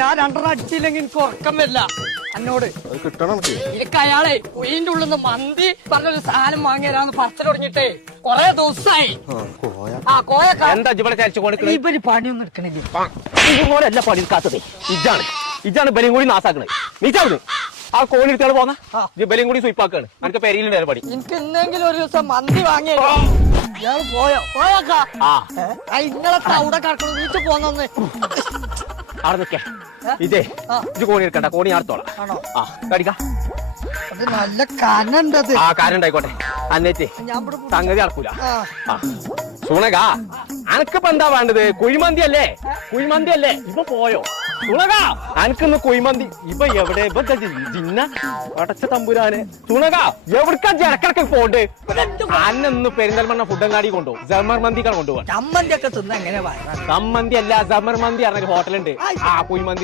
ഞാൻ രണ്ടെണ്ണം അടിച്ചില്ലെങ്കിൽ എനിക്ക് ഉറക്കം വരില്ല എന്നോട്. എനിക്ക് അയാളെ ഉയിന്റെ ഉള്ളിൽ നിന്ന് മന്തി പറഞ്ഞൊരു സാധനം വാങ്ങിയരാന്ന് പറച്ചിൽ തുടങ്ങിട്ടേ കൊറേ ദിവസമായി. ഇവര് പണിയൊന്നും എടുക്കണില്ല. ഇതുപോലെയല്ല പണി എടുക്കാത്തത്. ഇജാണ് ബലിയും കൂടി നാസാക്കണേ. നീച്ചാവുന്നു ആ കോഴി എടുത്താണ് പോന്ന ബലിയും കൂടി സ്വീപ്പാക്കാണ്. എനിക്ക് പെരിയിലുണ്ടായിരുന്നു പണി. എനിക്ക് ഇന്നെങ്കിലും ഒരു ദിവസം മന്തി വാങ്ങിയോ. ഇയാൾ പോയോക്കാ ഇന്നലെ അവിടെ കിടക്കണം. വീട്ടിൽ പോന്നെ അവിടെ നിൽക്കേ. ഇതേ ഇത് കോണി എടുക്കണ്ട, കോണി ആർത്തോളാം. ആ കടിക്കാ. അത് നല്ല കനുണ്ടത്. ആ കാനുണ്ടായിക്കോട്ടെ. അന്നേറ്റ് സംഗതി നടക്കൂല. ആ സുണക അനക്കിപ്പോ എന്താ വേണ്ടത്? കുഴിമന്തി അല്ലേ? കുഴിമന്തി അല്ലേ? ഇപ്പൊ പോയോ സുണക? അനക്കിന്ന് കുഴിമന്തി ഇപ്പൊ എവിടെ? ഇപ്പൊ ജിന്ന അടച്ച തമ്പുരാന്. സുണക എവിടക്കാ ജനക്കിടക്ക് പോണ്ട്? അന്നൊന്ന് പെരിന്തൽമണ്ണ ഫുഡങ്ങാടി കൊണ്ടുപോകും. ജമർ മന്തിക്കാണ് കൊണ്ടുപോകാൻ. ചമ്മന്തി ഒക്കെ തിന്ന എങ്ങനെ? സമ്മന്തി അല്ല, ജമർ മന്തി പറഞ്ഞൊരു ഹോട്ടലുണ്ട്. ആ കുഴിമന്തി